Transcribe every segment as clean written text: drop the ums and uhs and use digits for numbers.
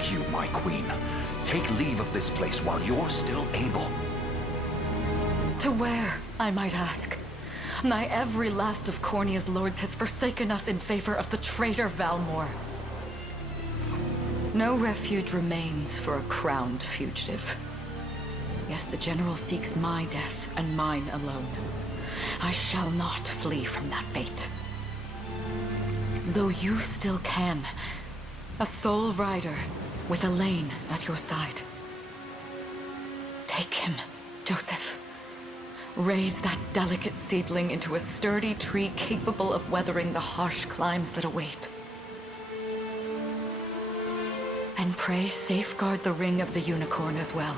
beg you, my queen. Take leave of this place while you're still able. To where, I might ask? Nigh every last of Cornia's lords has forsaken us in favor of the traitor Valmor. No refuge remains for a crowned fugitive. Yet the general seeks my death and mine alone. I shall not flee from that fate. Though you still can, a sole rider with Elaine at your side. Take him, Joseph. Raise that delicate seedling into a sturdy tree capable of weathering the harsh climes that await. And pray safeguard the ring of the unicorn as well.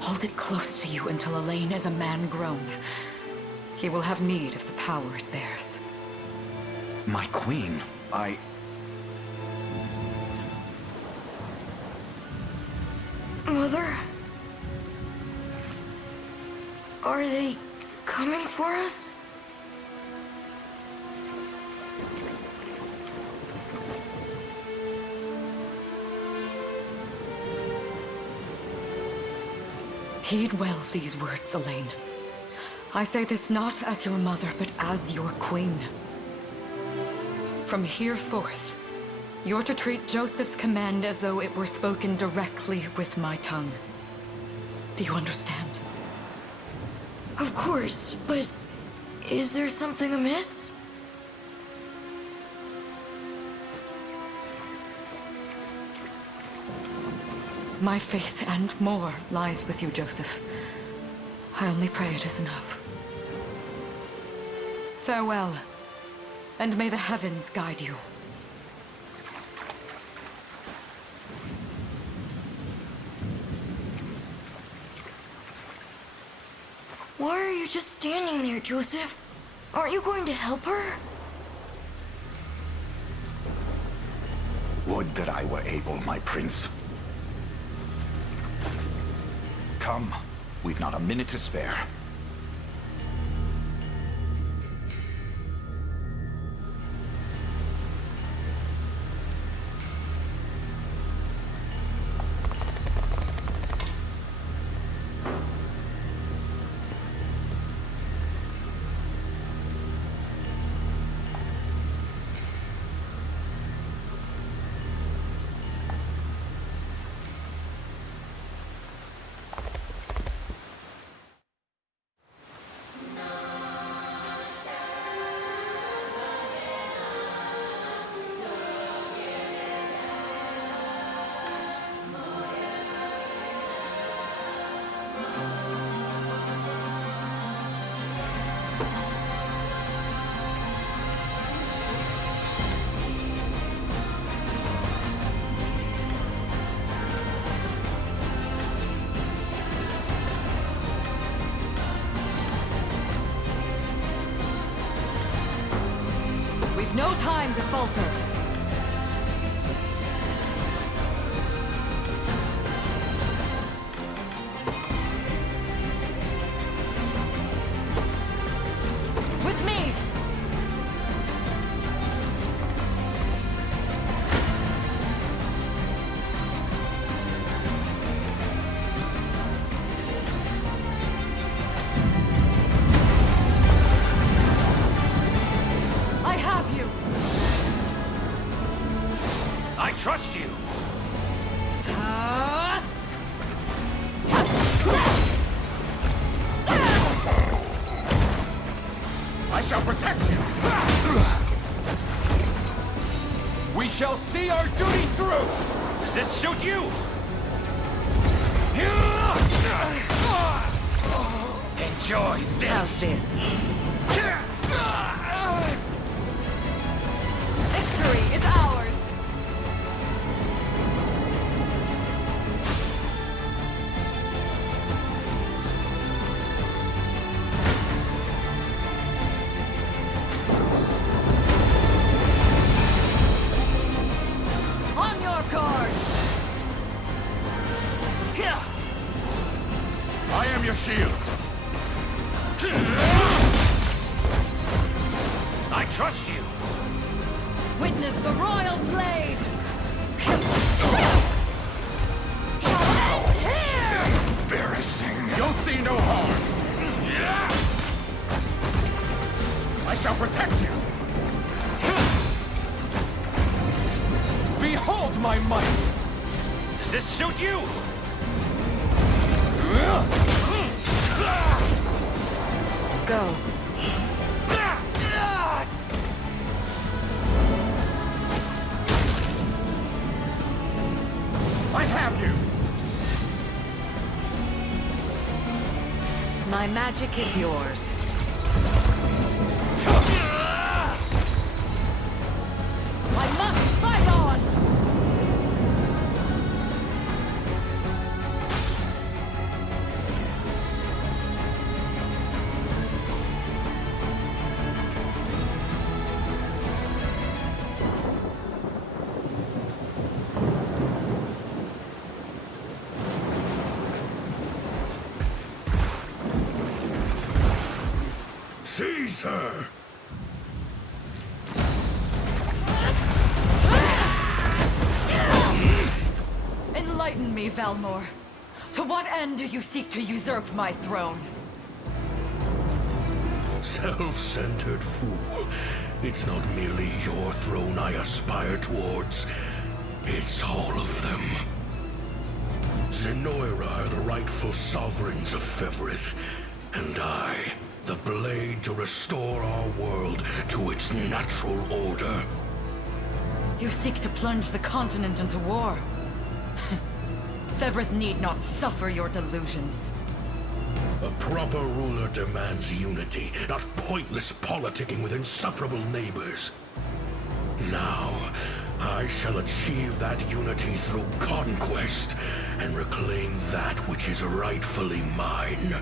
Hold it close to you until Elaine is a man grown. He will have need of the power it bears. My queen, Mother? Are they coming for us? Heed well these words, Elaine. I say this not as your mother, but as your queen. From here forth, you're to treat Joseph's command as though it were spoken directly with my tongue. Do you understand? Of course, but is there something amiss? My faith and more lies with you, Joseph. I only pray it is enough. Farewell, and may the heavens guide you. Why are you just standing there, Joseph? Aren't you going to help her? would that I were able, my prince. Come, we've not a minute to spare. We've no time to falter. With me! I have you! I trust you! I shall protect you! We shall see our duty through! Does this suit you? Enjoy this! How's this? Victory is ours! On your guard! I am your shield! I trust you! Witness the royal blade! Embarrassing. You'll see no harm! I shall protect you! Behold my might! Does this suit you? Go. I have you! My magic is yours. I must fight on! Caesar! Enlighten me, Valmor. To what end do you seek to usurp my throne? Self-centered fool. It's not merely your throne I aspire towards. It's all of them. Zenoira are the rightful sovereigns of Fevrith, and I, the blade to restore our world to its natural order. You seek to plunge the continent into war. Fevrith need not suffer your delusions. A proper ruler demands unity, not pointless politicking with insufferable neighbors. Now, I shall achieve that unity through conquest, and reclaim that which is rightfully mine.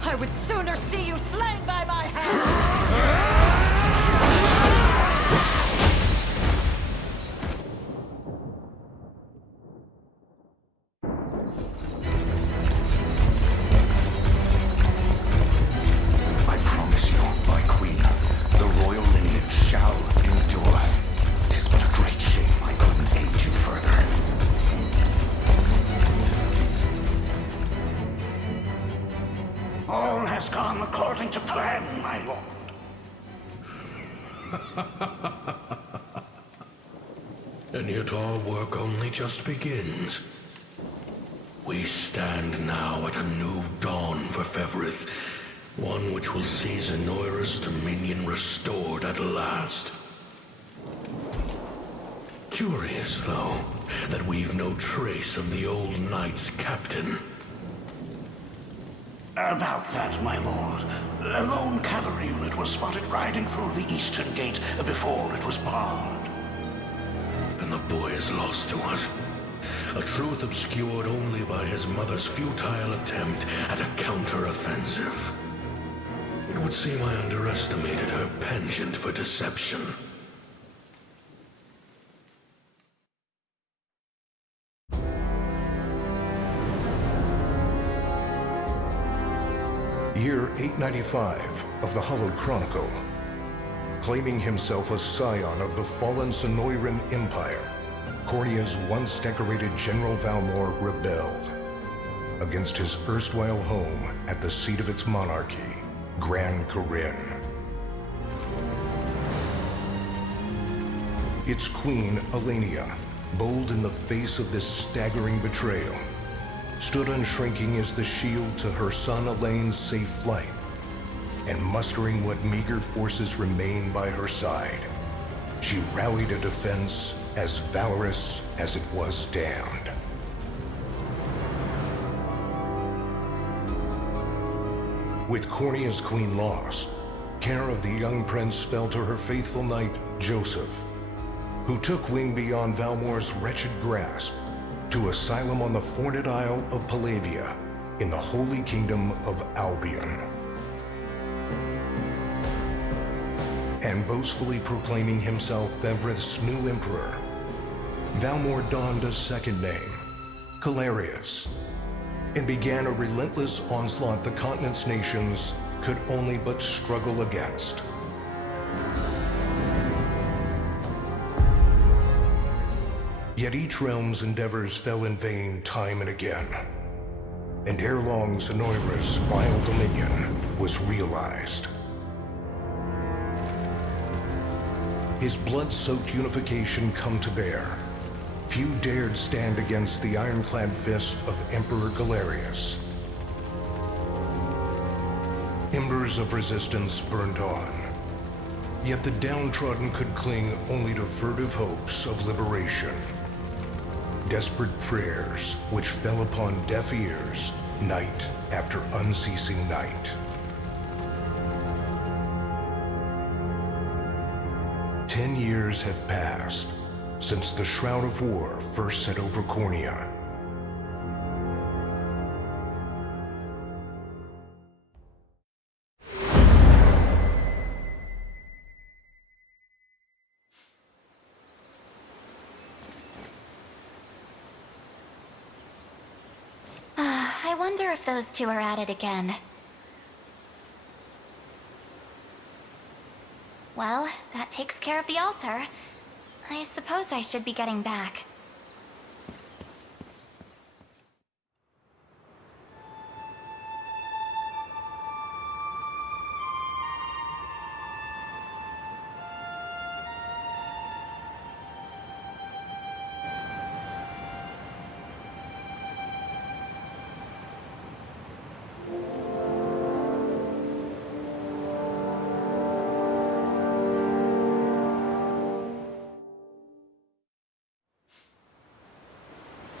I would sooner see you slain by my hand! I promise you, my queen, the royal lineage shall endure. 'Tis but a great shame I couldn't aid you further. All has gone according to plan, my lord. And yet our work only just begins. We stand now at a new dawn for Fevrith, one which will see Zenoira's dominion restored at last. Curious, though, that we've no trace of the old knight's captain. About that, my lord. A lone cavalry unit was spotted riding through the eastern gate before it was barred. And the boy is lost to us. A truth obscured only by his mother's futile attempt at a counter-offensive. It would seem I underestimated her penchant for deception. Year 895 of the Hallowed Chronicle. Claiming himself a scion of the fallen Sonoran Empire, Cornea's once decorated General Valmor rebelled against his erstwhile home at the seat of its monarchy, Gran Corinne. Its queen, Elenia, bold in the face of this staggering betrayal, stood unshrinking as the shield to her son Elaine's safe flight, and mustering what meager forces remained by her side, she rallied a defense as valorous as it was damned. With Cornea's queen lost, care of the young prince fell to her faithful knight, Joseph, who took wing beyond Valmor's wretched grasp to asylum on the Forned Isle of Palavia in the Holy Kingdom of Albion. And boastfully proclaiming himself Fevrith's new emperor, Valmor donned a second name, Calarius, and began a relentless onslaught the continent's nations could only but struggle against. Yet each realm's endeavors fell in vain time and again, and ere long Zenoira's vile dominion was realized. His blood-soaked unification come to bear, few dared stand against the ironclad fist of Emperor Galerius. Embers of resistance burned on, yet the downtrodden could cling only to furtive hopes of liberation. Desperate prayers which fell upon deaf ears night after unceasing night. 10 years have passed since the Shroud of War first set over Cornea. I wonder if those two are at it again. Well, that takes care of the altar. I suppose I should be getting back.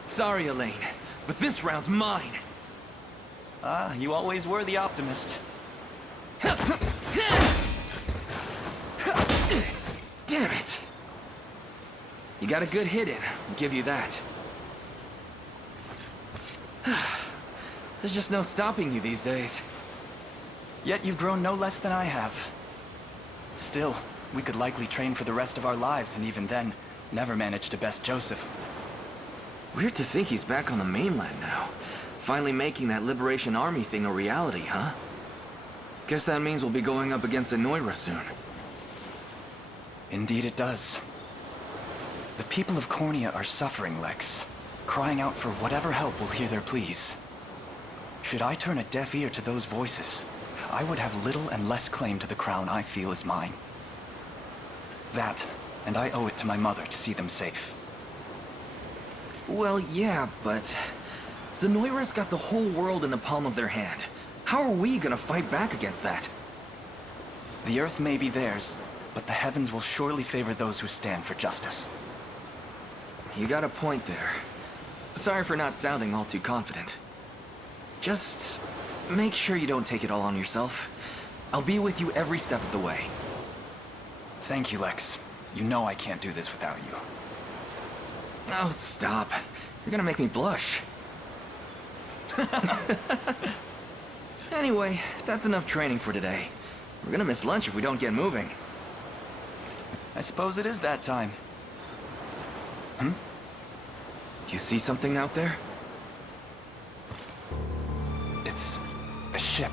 Sorry, Elaine, but this round's mine. Ah, you always were the optimist. Damn it! You got a good hit in, I'll give you that. There's just no stopping you these days. Yet you've grown no less than I have. Still, we could likely train for the rest of our lives, and even then, never manage to best Joseph. Weird to think he's back on the mainland now. Finally making that Liberation Army thing a reality, huh? Guess that means we'll be going up against Zenoira soon. Indeed it does. The people of Cornea are suffering, Lex. Crying out for whatever help will hear their pleas. Should I turn a deaf ear to those voices, I would have little and less claim to the crown I feel is mine. That, and I owe it to my mother to see them safe. Well, yeah, but Zenoira's got the whole world in the palm of their hand. How are we gonna fight back against that? The earth may be theirs, but the heavens will surely favor those who stand for justice. You got a point there. Sorry for not sounding all too confident. Just make sure you don't take it all on yourself. I'll be with you every step of the way. Thank you, Lex. You know I can't do this without you. Oh, stop. You're gonna make me blush. Anyway, that's enough training for today. We're gonna miss lunch if we don't get moving. I suppose it is that time. Hmm? You see something out there? It's a ship.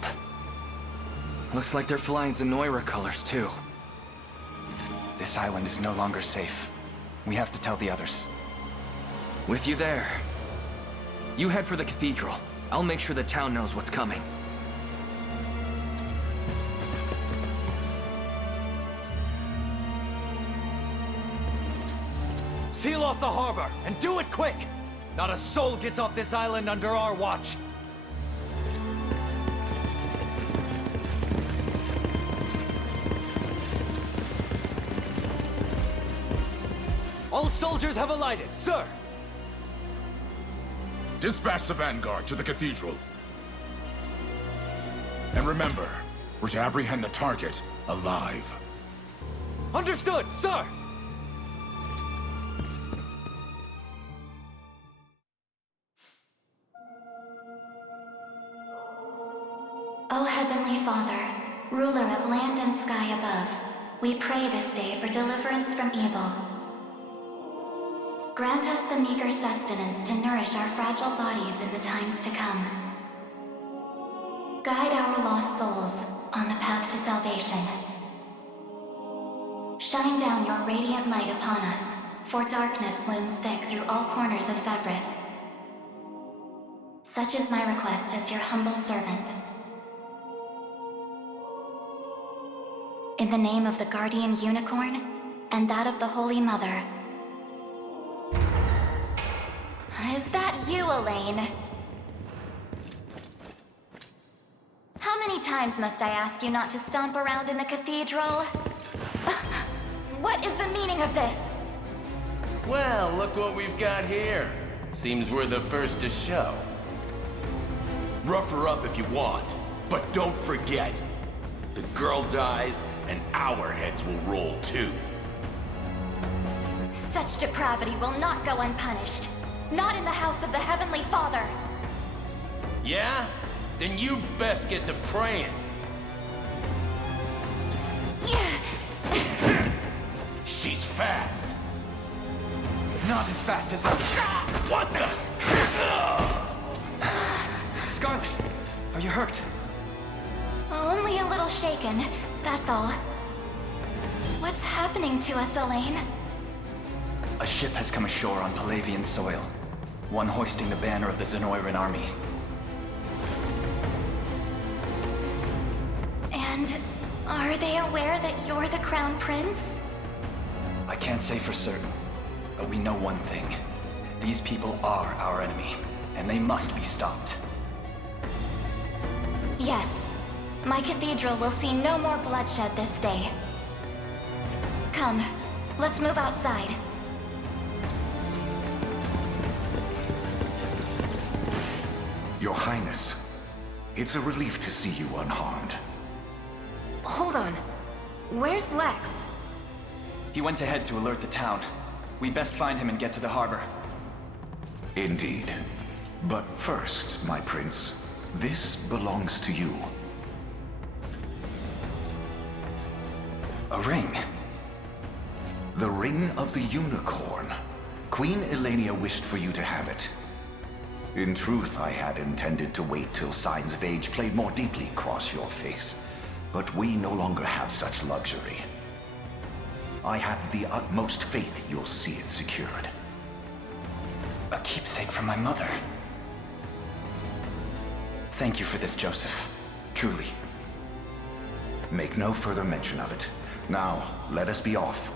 Looks like they're flying Zenoira colors, too. This island is no longer safe. We have to tell the others. With you there. You head for the cathedral. I'll make sure the town knows what's coming. Seal off the harbor, and do it quick! Not a soul gets off this island under our watch. All soldiers have alighted, sir! Dispatch the vanguard to the cathedral. And remember, we're to apprehend the target alive. Understood, sir! O Heavenly Father, ruler of land and sky above, we pray this day for deliverance from evil. Grant us the meager sustenance to nourish our fragile bodies in the times to come. Guide our lost souls, on the path to salvation. Shine down your radiant light upon us, for darkness looms thick through all corners of Fevrith. Such is my request as your humble servant. In the name of the Guardian Unicorn, and that of the Holy Mother. Is that you, Elaine? How many times must I ask you not to stomp around in the cathedral? What is the meaning of this? Well, look what we've got here. Seems we're the first to show. Rough her up if you want, but don't forget, the girl dies and our heads will roll too. Such depravity will not go unpunished. Not in the house of the Heavenly Father. Yeah? Then you best get to praying. She's fast. Not as fast as us. What the? Scarlet, are you hurt? Only a little shaken, that's all. What's happening to us, Elaine? A ship has come ashore on Palavian soil. One hoisting the banner of the Zenoiran army. And are they aware that you're the Crown Prince? I can't say for certain, but we know one thing. These people are our enemy, and they must be stopped. Yes. My cathedral will see no more bloodshed this day. Come, let's move outside. Your Highness, it's a relief to see you unharmed. Hold on. Where's Lex? He went ahead to alert the town. We best find him and get to the harbor. Indeed. But first, my prince, this belongs to you. A ring? The Ring of the Unicorn. Queen Elenia wished for you to have it. In truth, I had intended to wait till signs of age played more deeply across your face. But we no longer have such luxury. I have the utmost faith you'll see it secured. A keepsake from my mother. Thank you for this, Joseph. Truly. Make no further mention of it. Now, let us be off.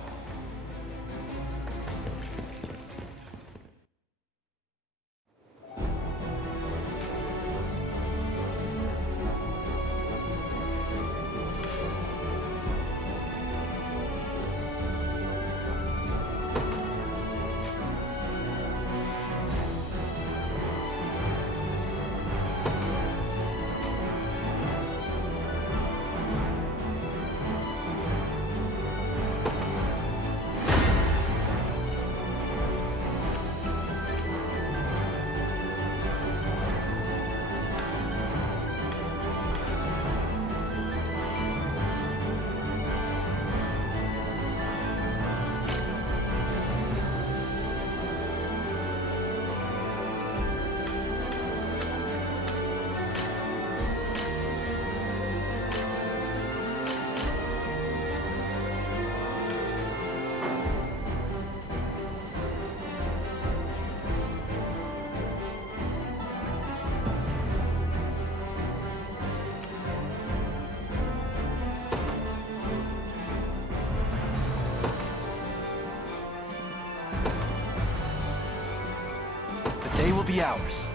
The day will be ours.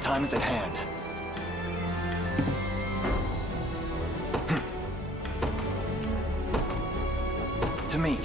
Time is at hand. To me.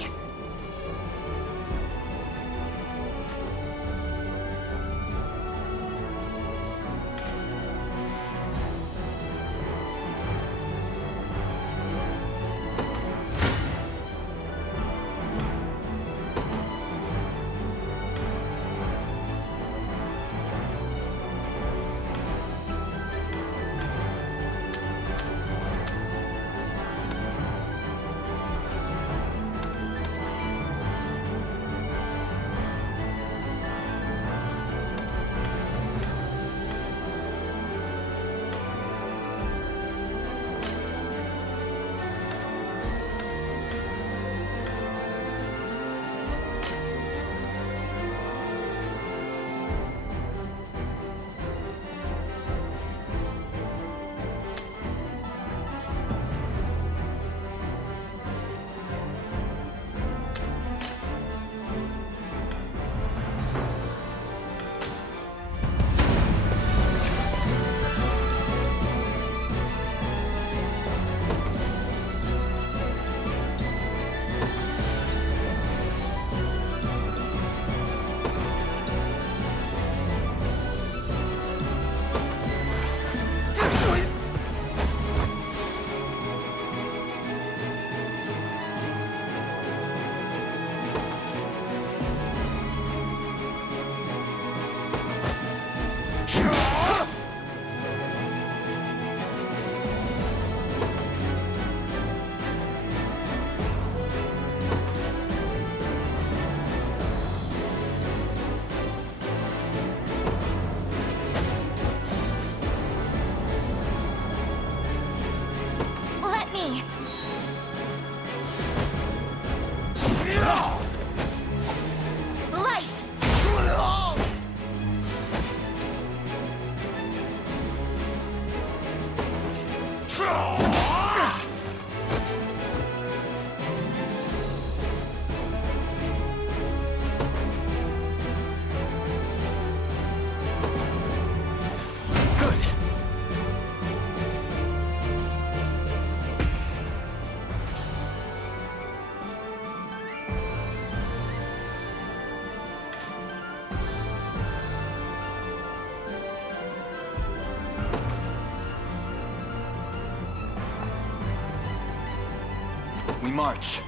We march.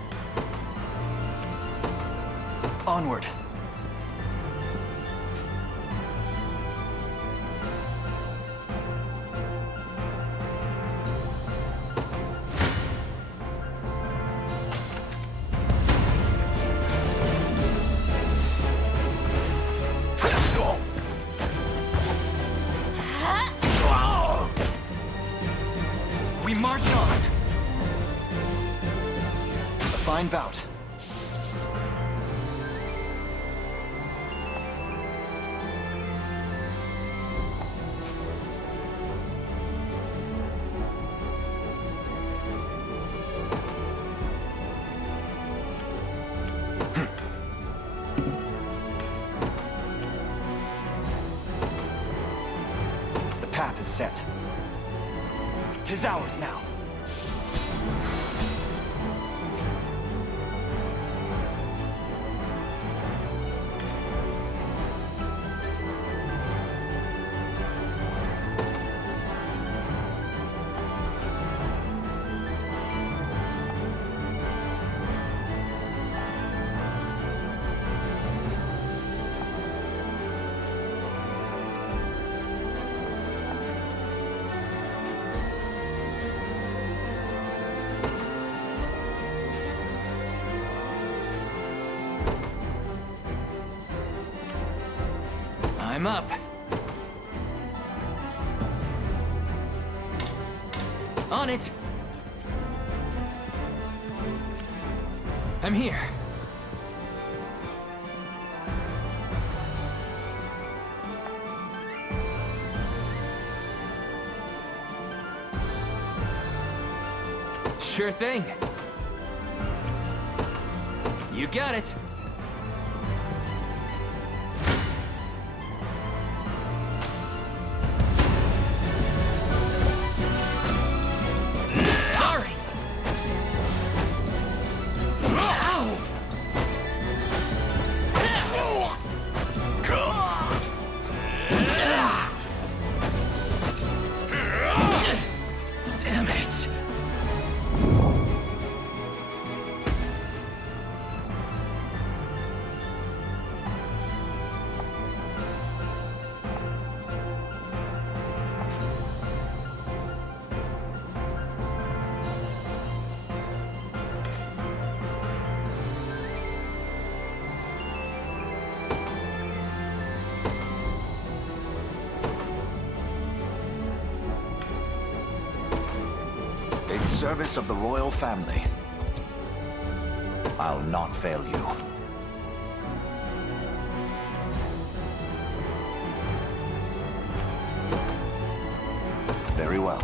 Onward. We march on. A fine bout. The path is set. 'Tis ours now. I'm up. On it. I'm here. Sure thing. You got it. Damn it. In service of the royal family, I'll not fail you. Very well.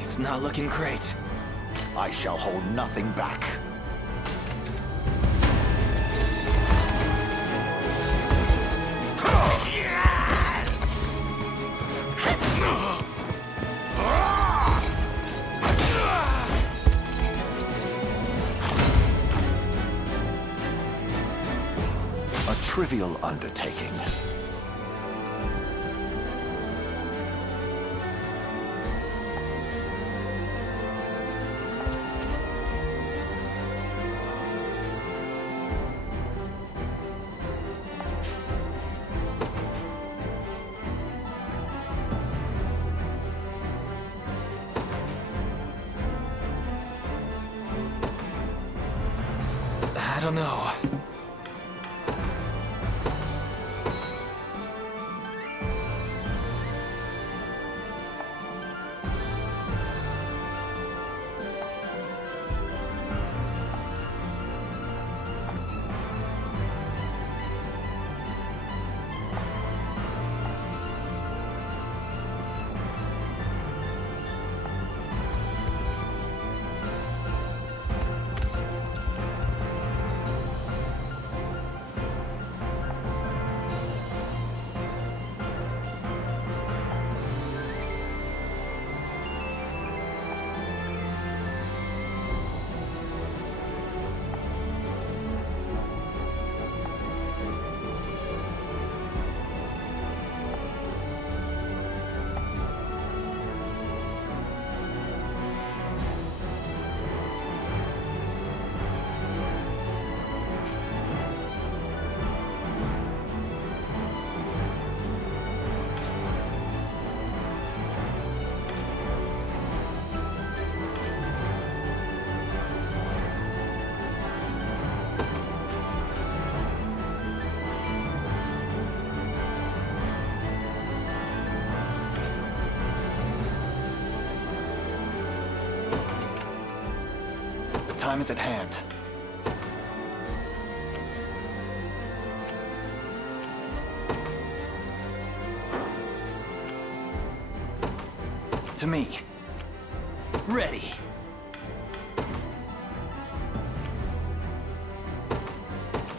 It's not looking great. I shall hold nothing back. A trivial undertaking. I don't know. time is at hand. To me. Ready.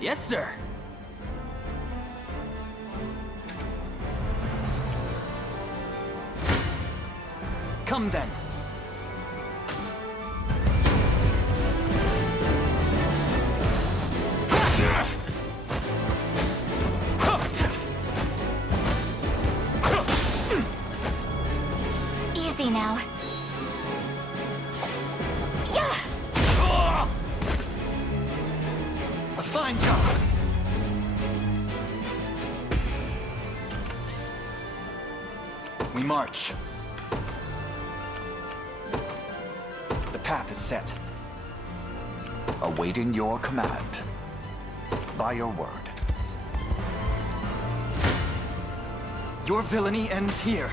Yes, sir. Come then. Easy now. Yeah! A fine job. We march. The path is set. Awaiting your command. By your word. Your villainy ends here.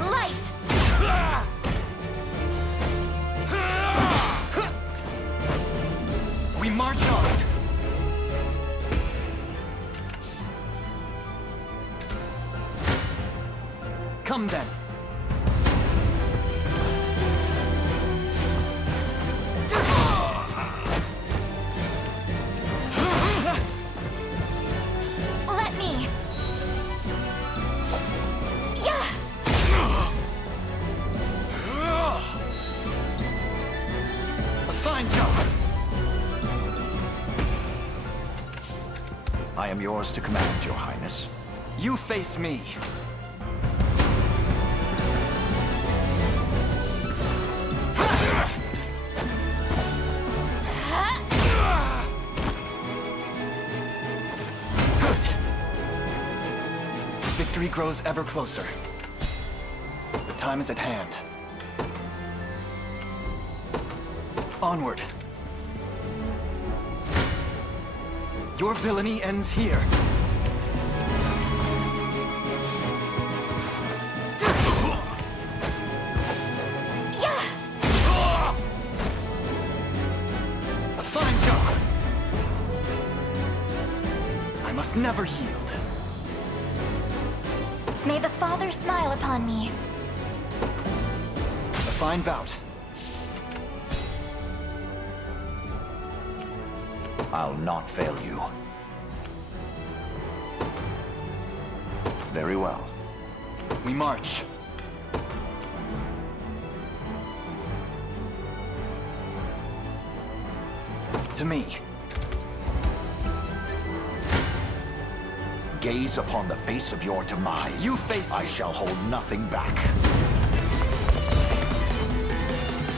Light! We march on. Come then. Let me! Yeah! A fine job. I am yours to command, Your Highness. You face me. Good. Victory grows ever closer. The time is at hand. Onward. Your villainy ends here. Yeah! A fine job. I must never yield. May the Father smile upon me. A fine bout. I'll not fail you. Very well. We march. To me. Gaze upon the face of your demise. You face me. I shall hold nothing back.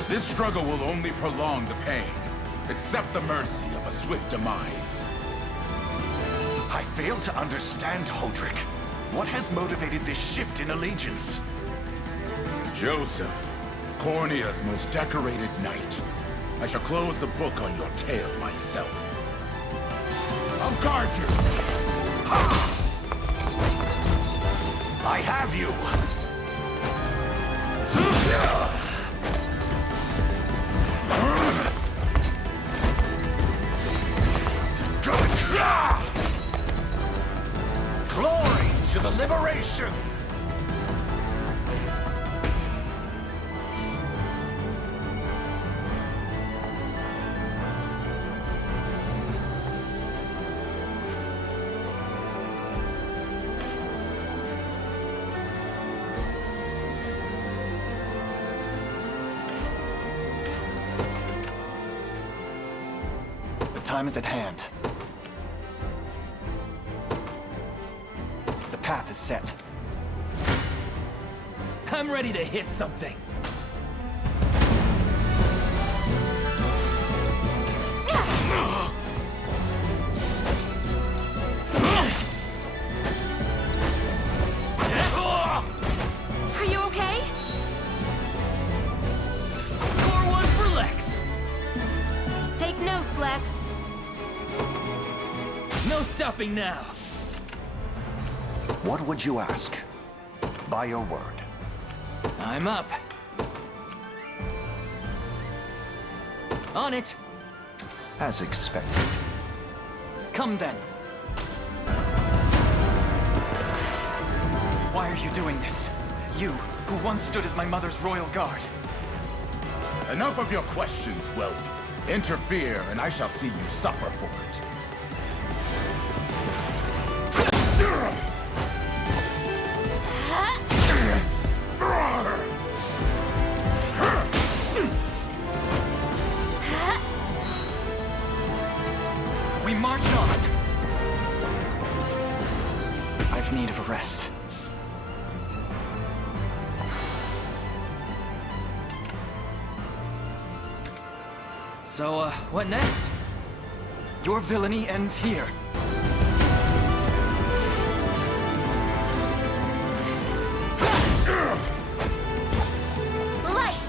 This struggle will only prolong the pain. Accept the mercy of a swift demise. I fail to understand, Hodrick. What has motivated this shift in allegiance? Joseph, Cornea's most decorated knight. I shall close the book on your tale myself. I'll guard you! I have you! Glory to the liberation! The time is at hand. The path is set. I'm ready to hit something. Are you okay? Score one for Lex. stopping now. What would you ask? By your word. I'm up. On it. As expected. Come then. Why are you doing this? You, who once stood as my mother's royal guard. Enough of your questions, Whelp. Interfere, and I shall see you suffer for it. We march on! I've need of a rest. So, what next? Your villainy ends here. Light!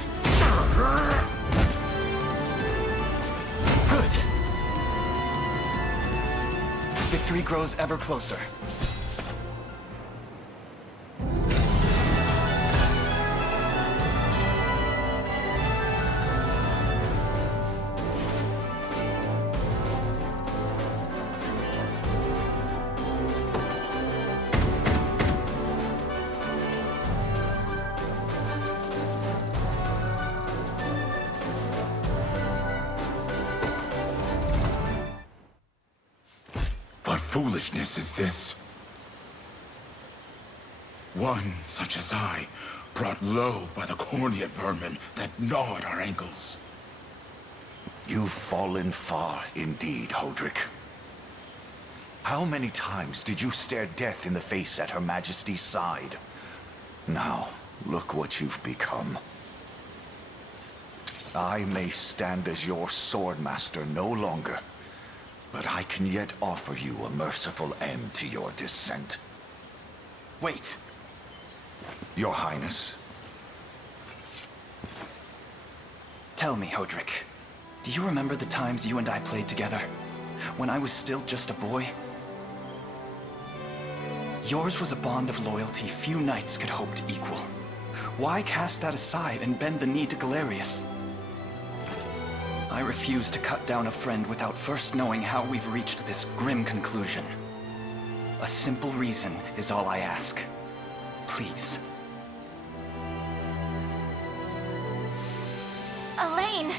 Good. Victory grows ever closer. What foolishness is this? One such as I, brought low by the Cornea vermin that gnawed our ankles. You've fallen far indeed, Hodrick. How many times did you stare death in the face at Her Majesty's side? Now, look what you've become. I may stand as your swordmaster no longer, but I can yet offer you a merciful end to your descent. Wait. Your Highness. Tell me, Hodrick, do you remember the times you and I played together? When I was still just a boy? Yours was a bond of loyalty few knights could hope to equal. Why cast that aside and bend the knee to Galerius? I refuse to cut down a friend without first knowing how we've reached this grim conclusion. A simple reason is all I ask. Please. Elaine!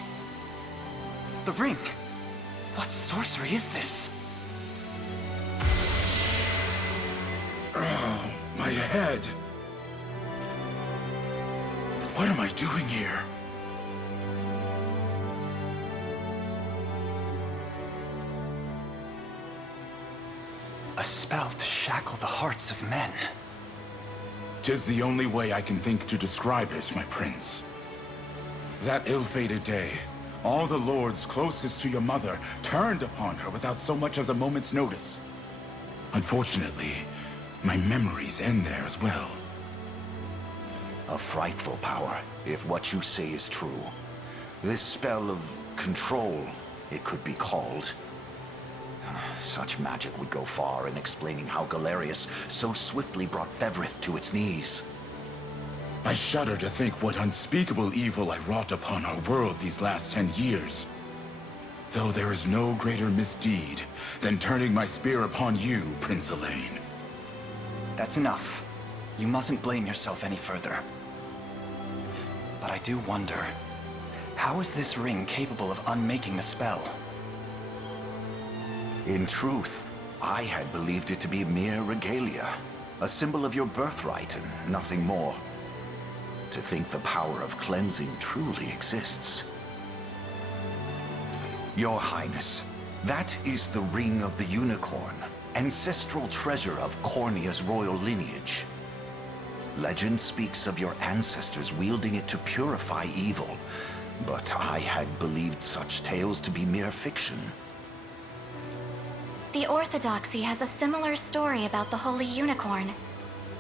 The ring! What sorcery is this? Oh, my head. What am I doing here? A spell to shackle the hearts of men. 'Tis the only way I can think to describe it, my prince. That ill-fated day, all the lords closest to your mother turned upon her without so much as a moment's notice. Unfortunately, my memories end there as well. A frightful power, if what you say is true. This spell of control, it could be called. Such magic would go far in explaining how Galerius so swiftly brought Fevrith to its knees. I shudder to think what unspeakable evil I wrought upon our world these last 10 years. Though there is no greater misdeed than turning my spear upon you, Prince Elaine. That's enough. You mustn't blame yourself any further. But I do wonder, how is this ring capable of unmaking the spell? In truth, I had believed it to be mere regalia, a symbol of your birthright and nothing more. To think the power of cleansing truly exists. Your Highness, that is the Ring of the Unicorn, ancestral treasure of Cornea's royal lineage. Legend speaks of your ancestors wielding it to purify evil, but I had believed such tales to be mere fiction. The Orthodoxy has a similar story about the Holy Unicorn.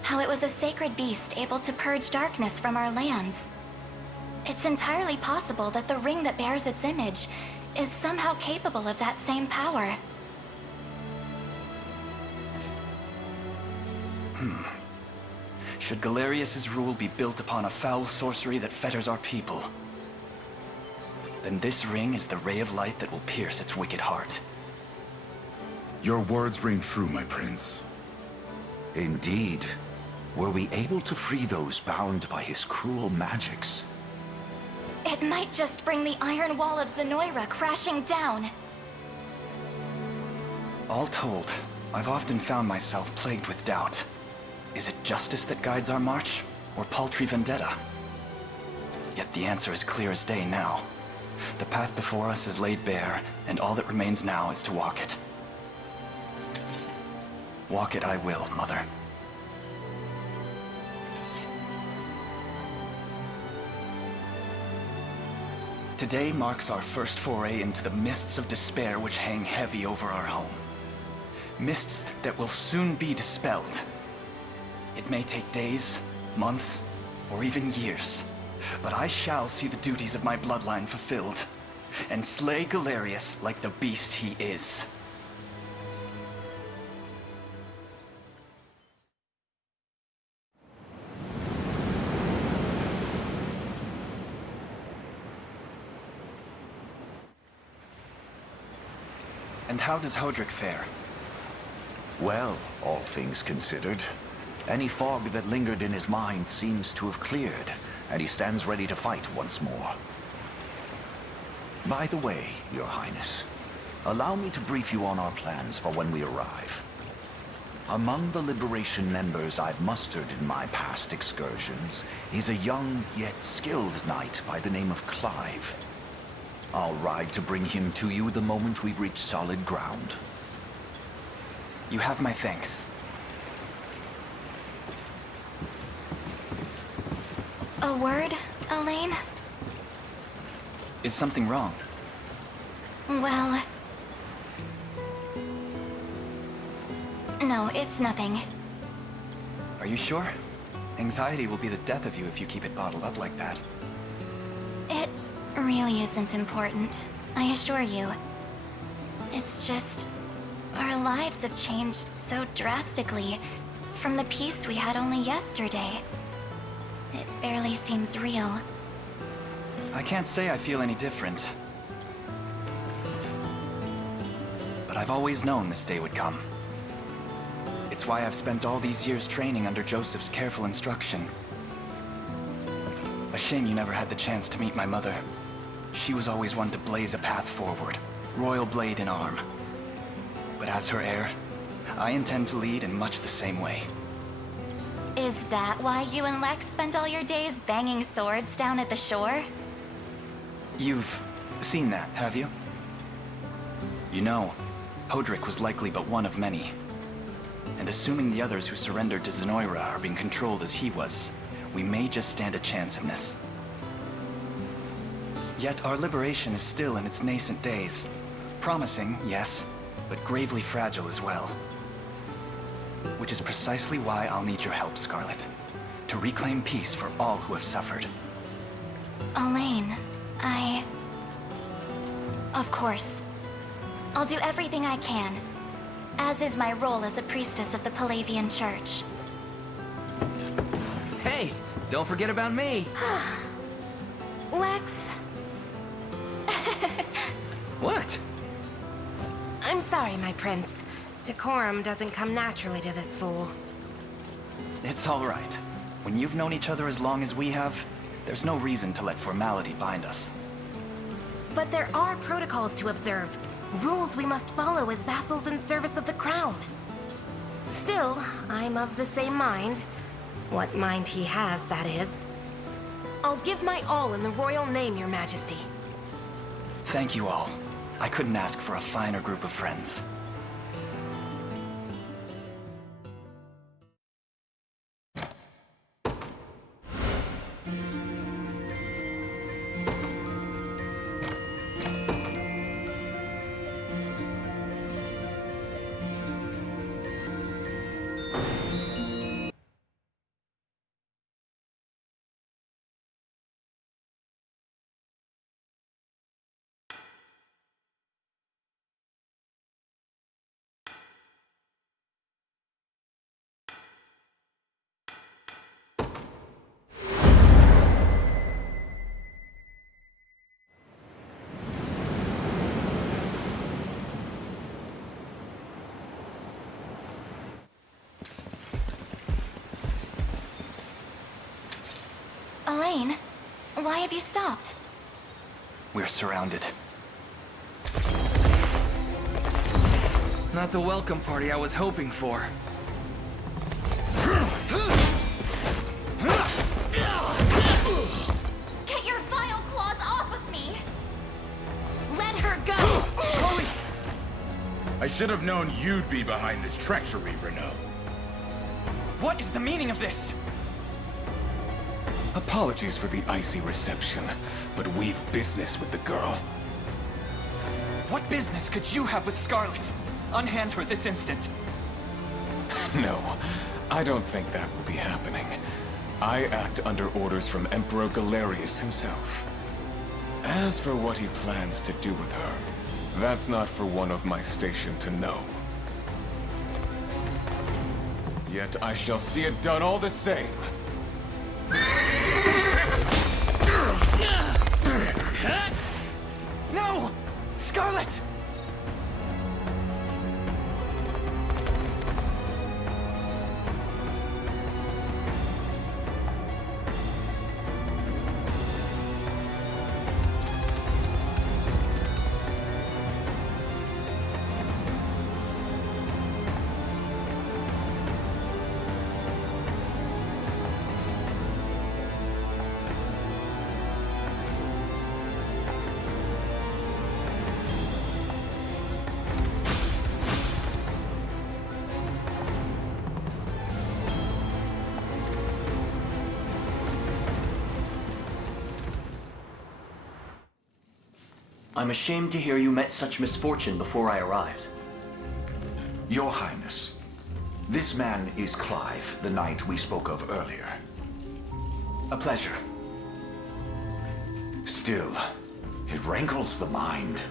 How it was a sacred beast able to purge darkness from our lands. It's entirely possible that the ring that bears its image is somehow capable of that same power. Should Galerius's rule be built upon a foul sorcery that fetters our people, then this ring is the ray of light that will pierce its wicked heart. Your words ring true, my prince. Indeed. Were we able to free those bound by his cruel magics? It might just bring the Iron Wall of Zenoira crashing down. All told, I've often found myself plagued with doubt. Is it justice that guides our march, or paltry vendetta? Yet the answer is clear as day now. The path before us is laid bare, and all that remains now is to walk it. Walk it I will, Mother. Today marks our first foray into the mists of despair which hang heavy over our home. Mists that will soon be dispelled. It may take days, months, or even years, but I shall see the duties of my bloodline fulfilled, and slay Galerius like the beast he is. And how does Hodrick fare? Well, all things considered, any fog that lingered in his mind seems to have cleared, and he stands ready to fight once more. By the way, Your Highness, allow me to brief you on our plans for when we arrive. Among the Liberation members I've mustered in my past excursions is a young yet skilled knight by the name of Clive. I'll ride to bring him to you the moment we've reached solid ground. You have my thanks. A word, Elaine? Is something wrong? Well... No, it's nothing. Are you sure? Anxiety will be the death of you if you keep it bottled up like that. It really isn't important, I assure you. It's just... our lives have changed so drastically from the peace we had only yesterday. It barely seems real. I can't say I feel any different. But I've always known this day would come. It's why I've spent all these years training under Joseph's careful instruction. A shame you never had the chance to meet my mother. She was always one to blaze a path forward, royal blade in arm. But as her heir, I intend to lead in much the same way. Is that why you and Lex spent all your days banging swords down at the shore? You've seen that, have you? You know, Hodrick was likely but one of many. And assuming the others who surrendered to Zenoira are being controlled as he was, we may just stand a chance in this. Yet our liberation is still in its nascent days. Promising, yes, but gravely fragile as well. Which is precisely why I'll need your help, Scarlet. To reclaim peace for all who have suffered. Elaine, Of course. I'll do everything I can, as is my role as a priestess of the Palavian Church. Hey, don't forget about me. Lex, What? I'm sorry, my prince. Decorum doesn't come naturally to this fool. It's all right. When you've known each other as long as we have, there's no reason to let formality bind us. But there are protocols to observe. Rules we must follow as vassals in service of the crown. Still, I'm of the same mind. What mind he has, that is. I'll give my all in the royal name, your majesty. Thank you all. I couldn't ask for a finer group of friends. Elaine, why have you stopped? We're surrounded. Not the welcome party I was hoping for. Get your vile claws off of me! Let her go! Chloe! I should have known you'd be behind this treachery, Renault. What is the meaning of this? Apologies for the icy reception, but we've business with the girl. What business could you have with Scarlet? Unhand her this instant. No, I don't think that will be happening. I act under orders from Emperor Galerius himself. As for what he plans to do with her, that's not for one of my station to know. Yet I shall see it done all the same. No! Scarlet! I'm ashamed to hear you met such misfortune before I arrived. Your Highness, this man is Clive, the knight we spoke of earlier. A pleasure. Still, it rankles the mind.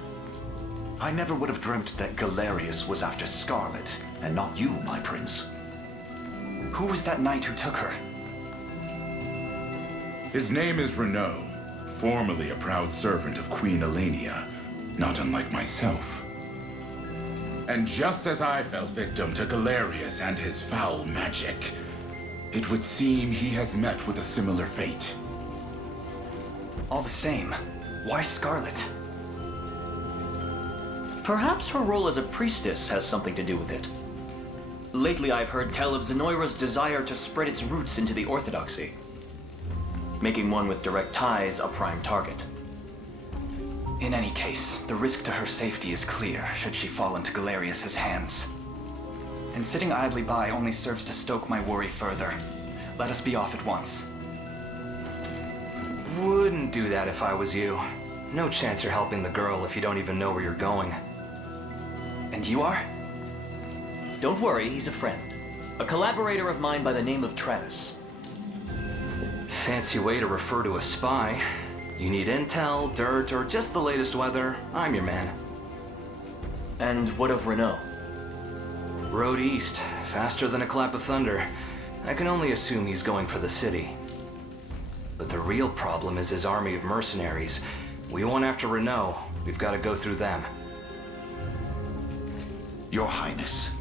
I never would have dreamt that Galerius was after Scarlet, and not you, my prince. Who was that knight who took her? His name is Renault, formerly a proud servant of Queen Elenia, not unlike myself. And just as I fell victim to Galerius and his foul magic, it would seem he has met with a similar fate. All the same, why Scarlet? Perhaps her role as a priestess has something to do with it. Lately I've heard tell of Zenoira's desire to spread its roots into the Orthodoxy, making one with direct ties a prime target. In any case, the risk to her safety is clear should she fall into Galerius's hands. And sitting idly by only serves to stoke my worry further. Let us be off at once. Wouldn't do that if I was you. No chance you're helping the girl if you don't even know where you're going. And you are? Don't worry, he's a friend. A collaborator of mine by the name of Travis. Fancy way to refer to a spy. You need intel, dirt, or just the latest weather, I'm your man. And what of Renault? Road east, faster than a clap of thunder. I can only assume he's going for the city. But the real problem is his army of mercenaries. We went after Renault. We've got to go through them. Your Highness,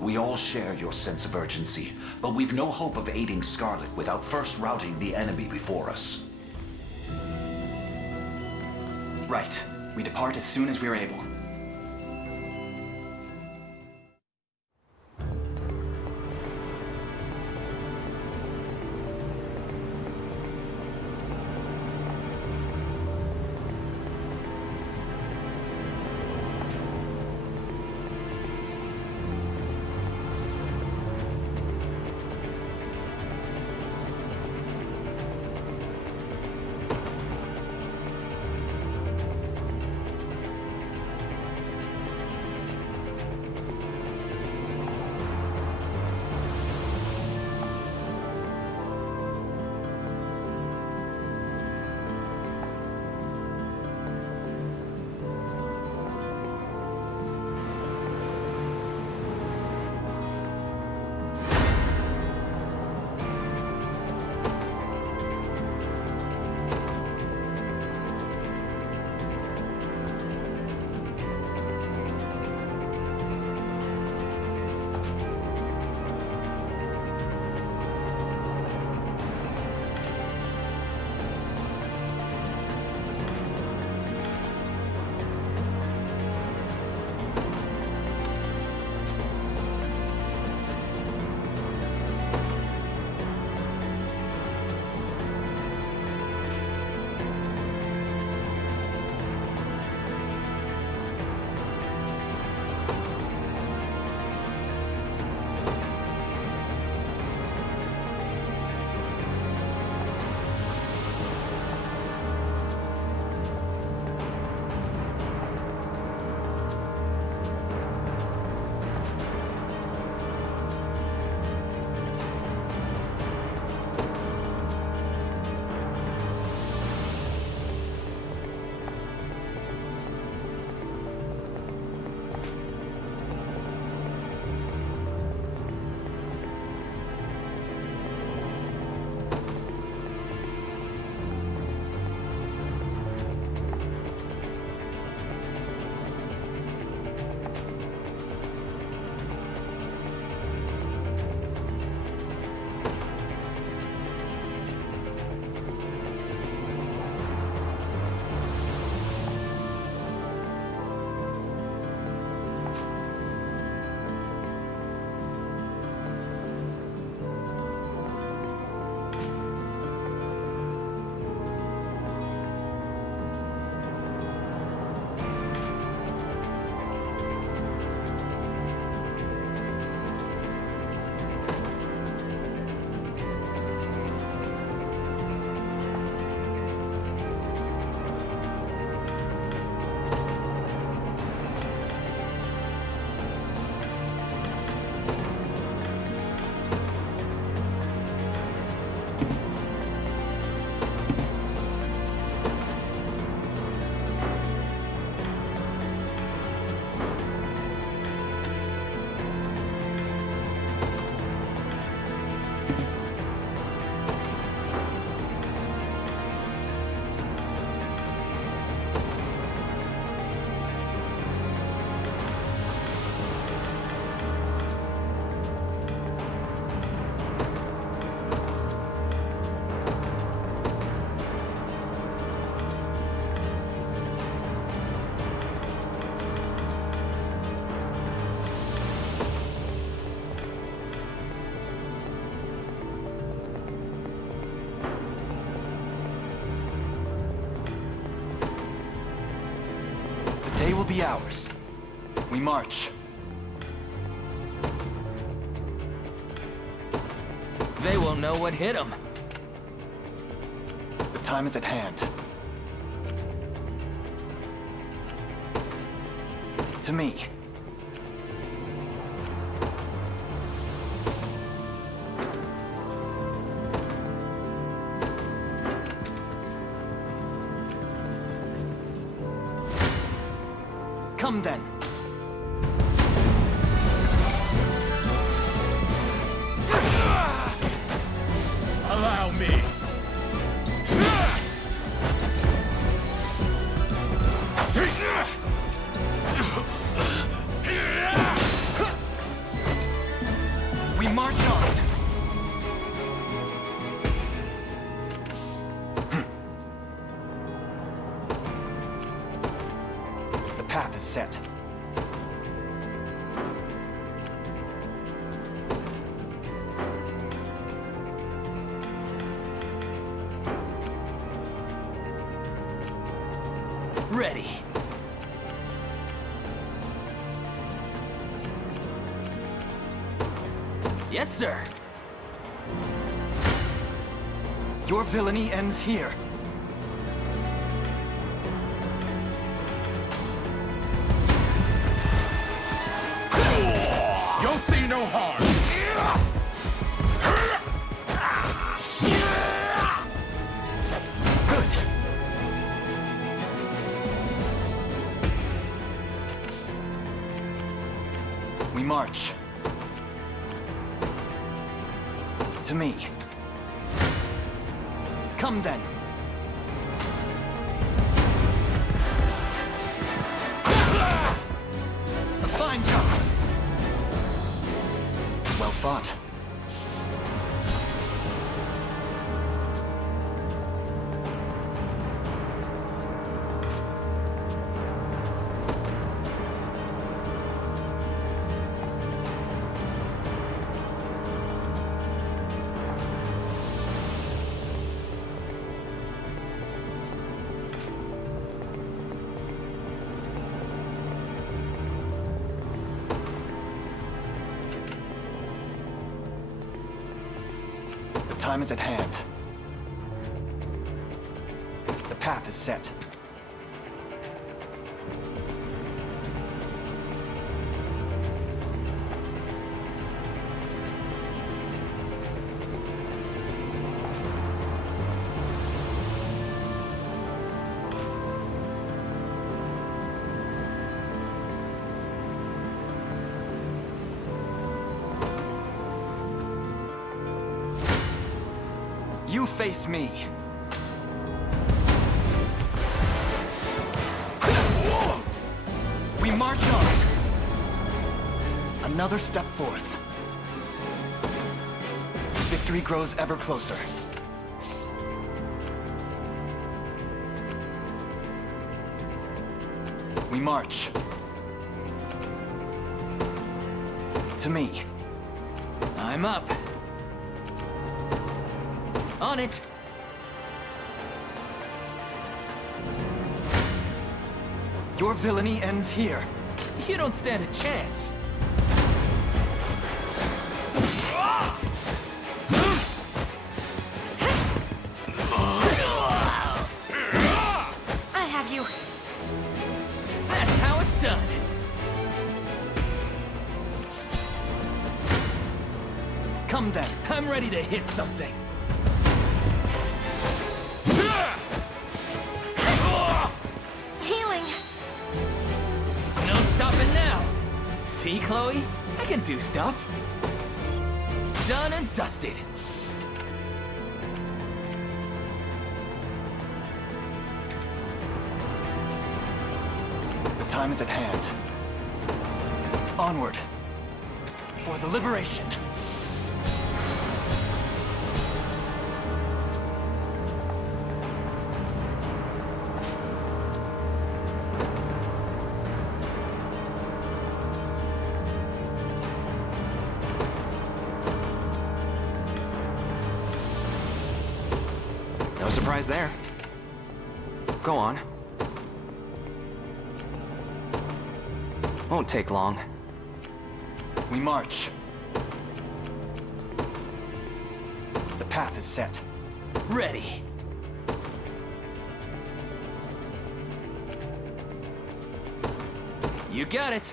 we all share your sense of urgency, but we've no hope of aiding Scarlet without first routing the enemy before us. Right. We depart as soon as we're able. be ours. We march. They won't know what hit them. The time is at hand. To me. Come then. Allow me. We march on. The path is set. Ready. Yes, sir. Your villainy ends here. You'll see no harm. Good. We march. To me. Come then. A fine job. Well fought. The time is at hand. The path is set. You face me. We march on. Another step forth. Victory grows ever closer. We march. To me. I'm up. On it. Your villainy ends here. You don't stand a chance. I have you. That's how it's done. Come then. I'm ready to hit something. Healing. No stopping now. See, Chloe? I can do stuff. Done and dusted. The time is at hand. Onward. For the liberation. No surprise there. Go on. Won't take long. We march. The path is set. Ready. You got it.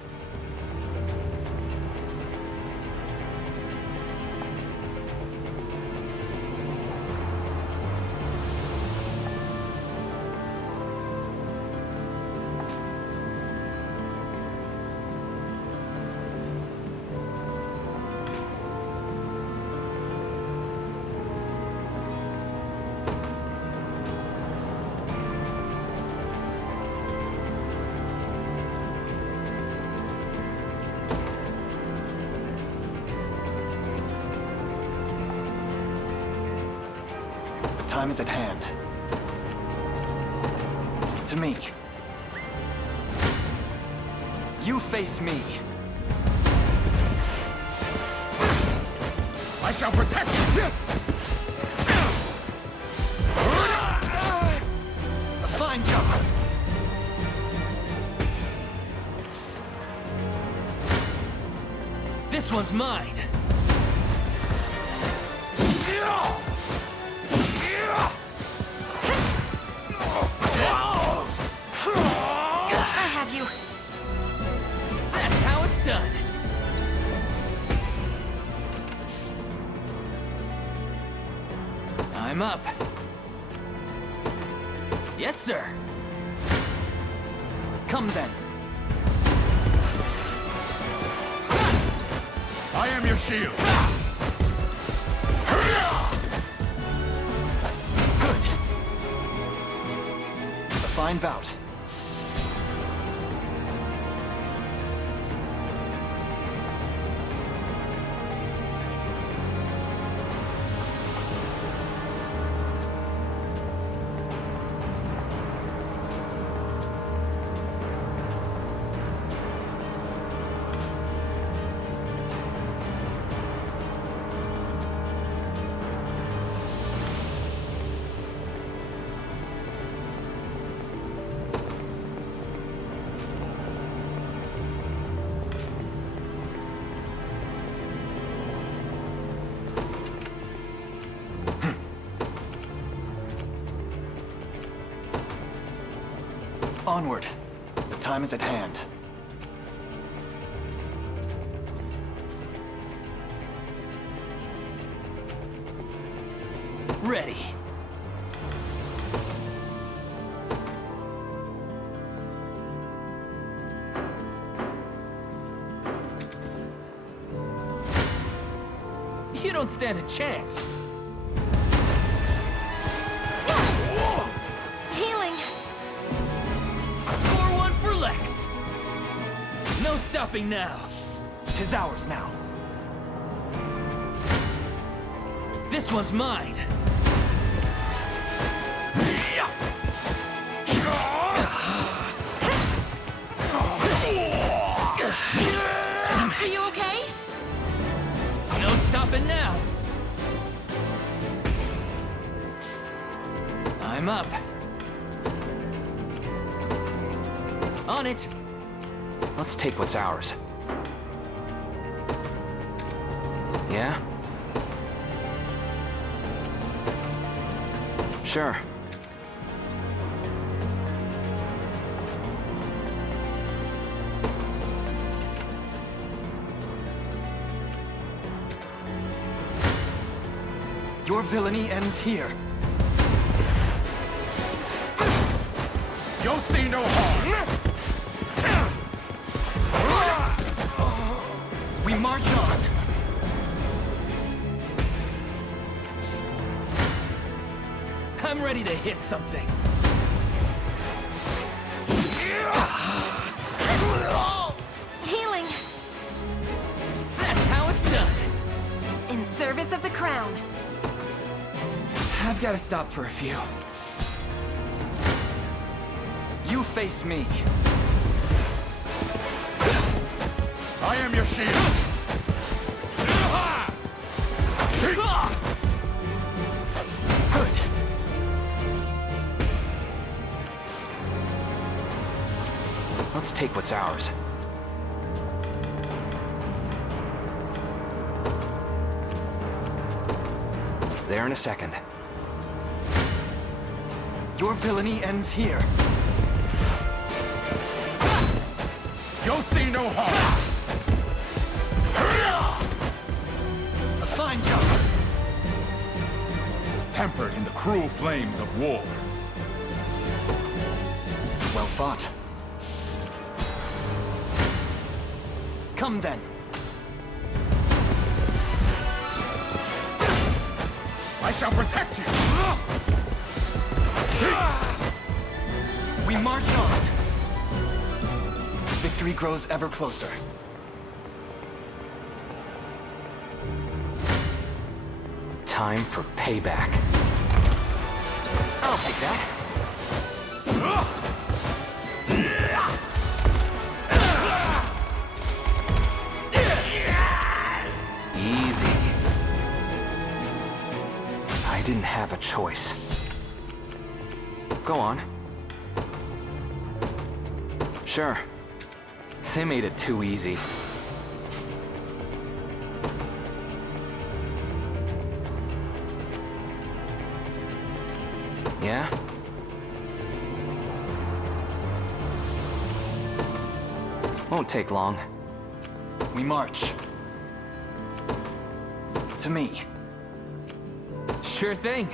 The time is at hand. To me. You face me. I shall protect you! A fine job. This one's mine. I have you. That's how it's done. I'm up. Yes, sir. Come then. I am your shield. Good. A fine bout. Onward. The time is at hand. Ready. You don't stand a chance. Healing. Score one for Lex. No stopping now. 'Tis ours now. This one's mine. Are you okay? No stopping now. I'm up. On it. Let's take what's ours. Yeah? Sure. Your villainy ends here. You'll see no harm! We march on. I'm ready to hit something. Healing. That's how it's done. In service of the crown. I've got to stop for a few. You face me. I am your shield! Good. Let's take what's ours. There in a second. Your villainy ends here. You'll see no harm! A fine job. Tempered in the cruel flames of war. Well fought. Come then. I shall protect you! We march on. Victory grows ever closer. Time for payback. I'll take that. Easy. I didn't have a choice. Go on. Sure. They made it too easy. Yeah? Won't take long. We march. To me. Sure thing.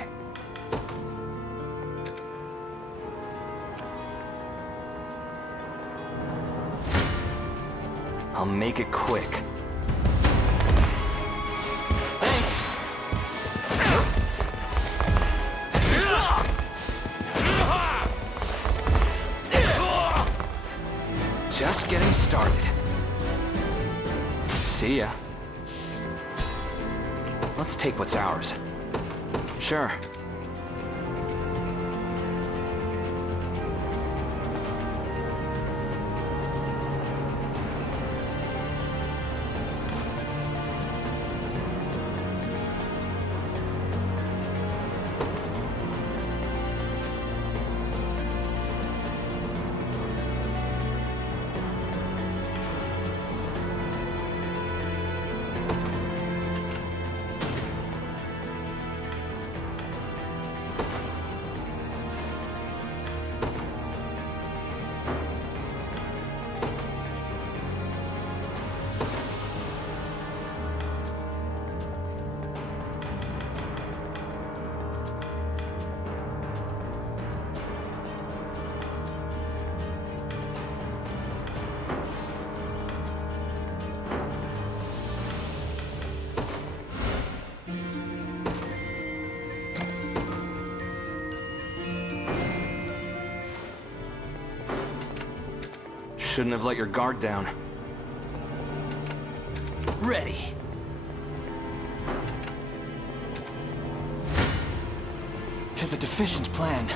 I'll make it quick. Thanks. Just getting started. See ya. Let's take what's ours. Sure. Shouldn't have let your guard down. Ready. 'Tis a deficient plan.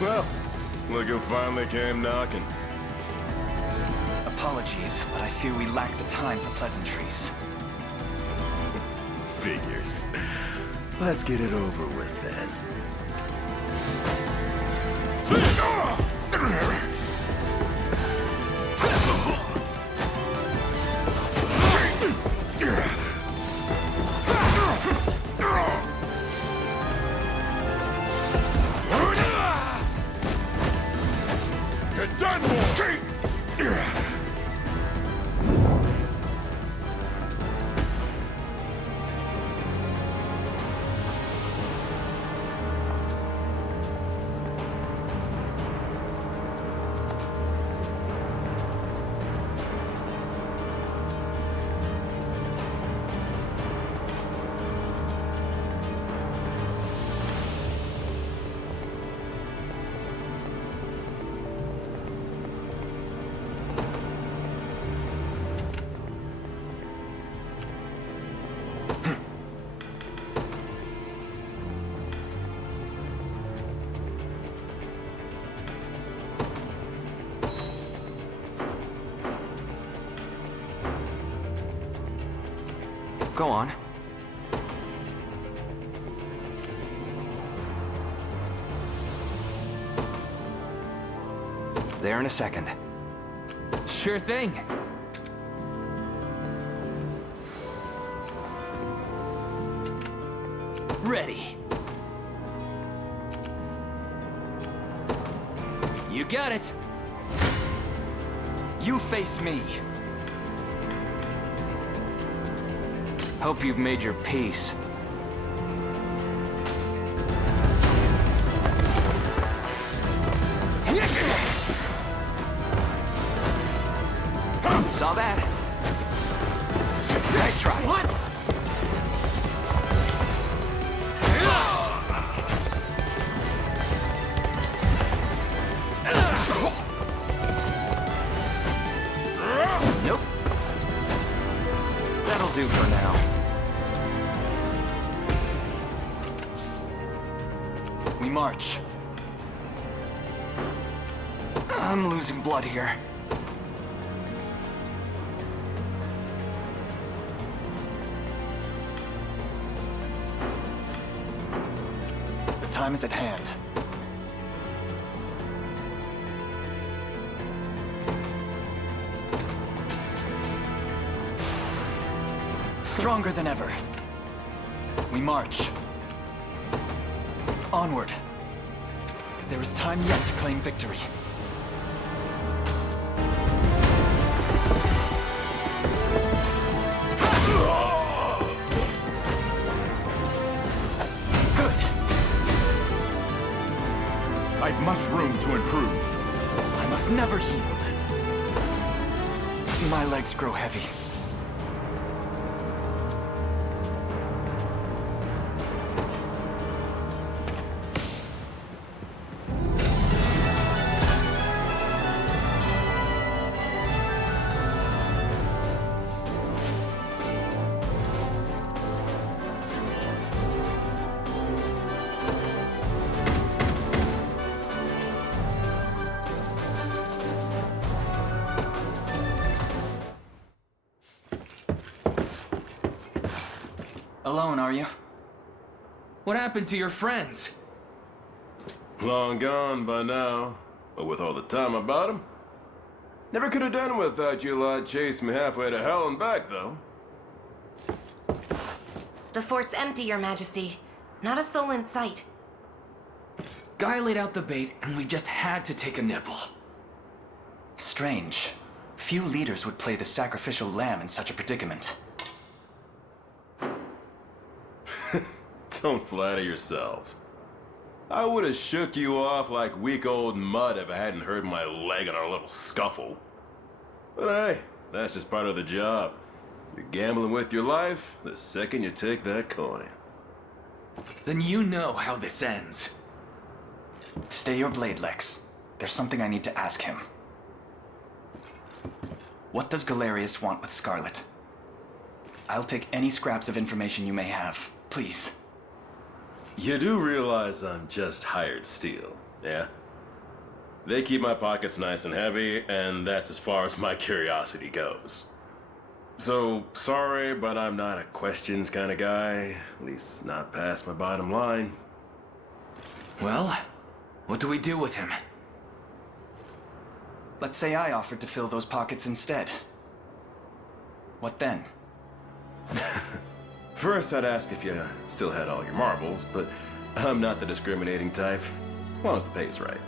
Well, look who finally came knocking. Apologies, but I fear we lack the time for pleasantries. Figures. Let's get it over with then. go on. There in a second. Sure thing. Ready. You got it. You face me. Hope you've made your peace. Saw that. Nice try. What? Nope. That'll do for now. We march. I'm losing blood here. The time is at hand. Stronger than ever. We march. Onward. There is time yet to claim victory. Good. I've much room to improve. I must never yield. My legs grow heavy. Alone, are you? What happened to your friends? Long gone by now. But with all the time about him. Never could have done without you lot chasing me halfway to hell and back, though. The fort's empty, Your Majesty. Not a soul in sight. Guy laid out the bait, and we just had to take a nibble. Strange. Few leaders would play the sacrificial lamb in such a predicament. Don't flatter yourselves. I would have shook you off like weak old mud if I hadn't hurt my leg in our little scuffle. But hey, that's just part of the job. You're gambling with your life the second you take that coin. Then you know how this ends. Stay your blade, Lex. There's something I need to ask him. What does Galerius want with Scarlet? I'll take any scraps of information you may have. Please. You do realize I'm just hired steel, yeah? They keep my pockets nice and heavy, and that's as far as my curiosity goes. So, sorry, but I'm not a questions kind of guy. At least not past my bottom line. Well, what do we do with him? Let's say I offered to fill those pockets instead. What then? First, I'd ask if you still had all your marbles, but I'm not the discriminating type. As long as the pay's right.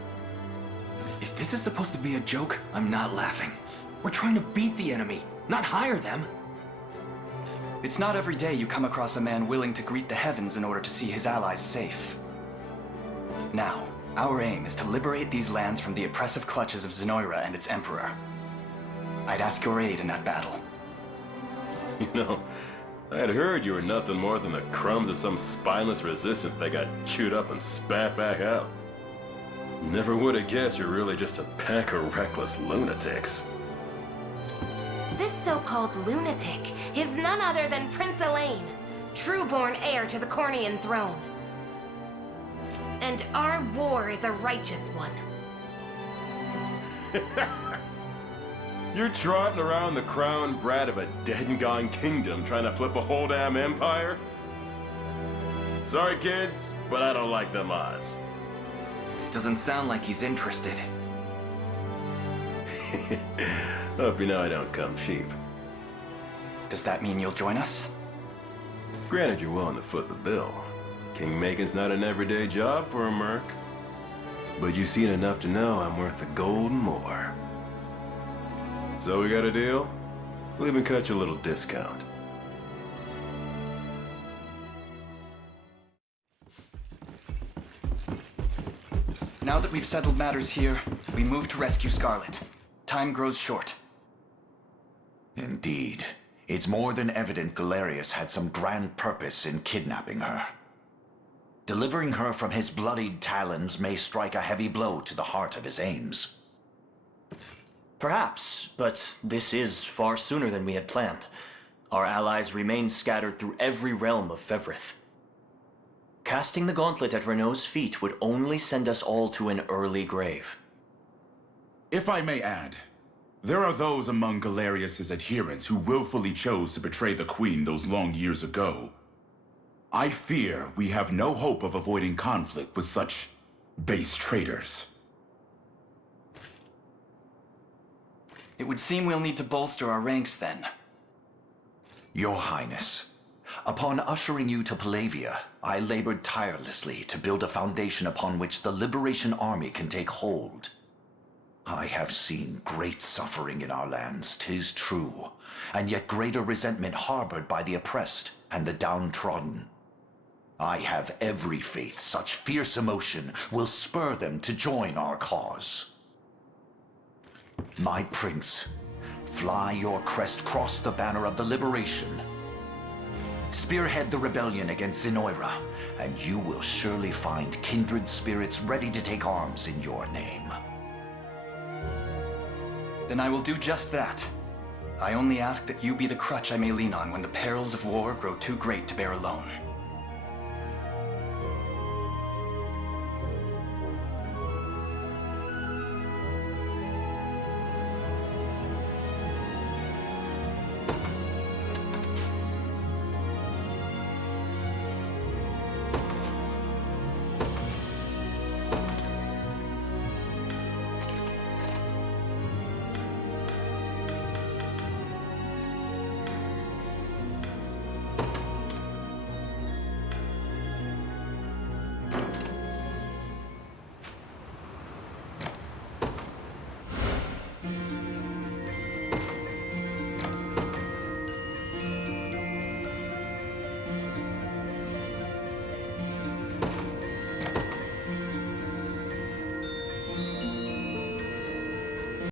If this is supposed to be a joke, I'm not laughing. We're trying to beat the enemy, not hire them. It's not every day you come across a man willing to greet the heavens in order to see his allies safe. Now, our aim is to liberate these lands from the oppressive clutches of Zenoira and its emperor. I'd ask your aid in that battle. You know, I had heard you were nothing more than the crumbs of some spineless resistance that got chewed up and spat back out. Never would have guessed you're really just a pack of reckless lunatics. This so-called lunatic is none other than Prince Elaine, true-born heir to the Cornian throne. And our war is a righteous one. You're trotting around the crown brat of a dead and gone kingdom trying to flip a whole damn empire? Sorry, kids, but I don't like them odds. Doesn't sound like he's interested. Hope you know I don't come cheap. Does that mean you'll join us? Granted, you're willing to foot the bill. King-making's not an everyday job for a merc. But you've seen enough to know I'm worth the gold and more. So we got a deal? We'll even cut you a little discount. Now that we've settled matters here, we move to rescue Scarlet. Time grows short. Indeed. It's more than evident Galerius had some grand purpose in kidnapping her. Delivering her from his bloodied talons may strike a heavy blow to the heart of his aims. Perhaps, but this is far sooner than we had planned. Our allies remain scattered through every realm of Fevrith. Casting the gauntlet at Renault's feet would only send us all to an early grave. If I may add, there are those among Galerius's adherents who willfully chose to betray the Queen those long years ago. I fear we have no hope of avoiding conflict with such base traitors. It would seem we'll need to bolster our ranks then. Your Highness, upon ushering you to Palavia, I labored tirelessly to build a foundation upon which the Liberation Army can take hold. I have seen great suffering in our lands, 'tis true, and yet greater resentment harbored by the oppressed and the downtrodden. I have every faith such fierce emotion will spur them to join our cause. My prince, fly your crest cross the banner of the Liberation. Spearhead the rebellion against Zenoira, and you will surely find kindred spirits ready to take arms in your name. Then I will do just that. I only ask that you be the crutch I may lean on when the perils of war grow too great to bear alone.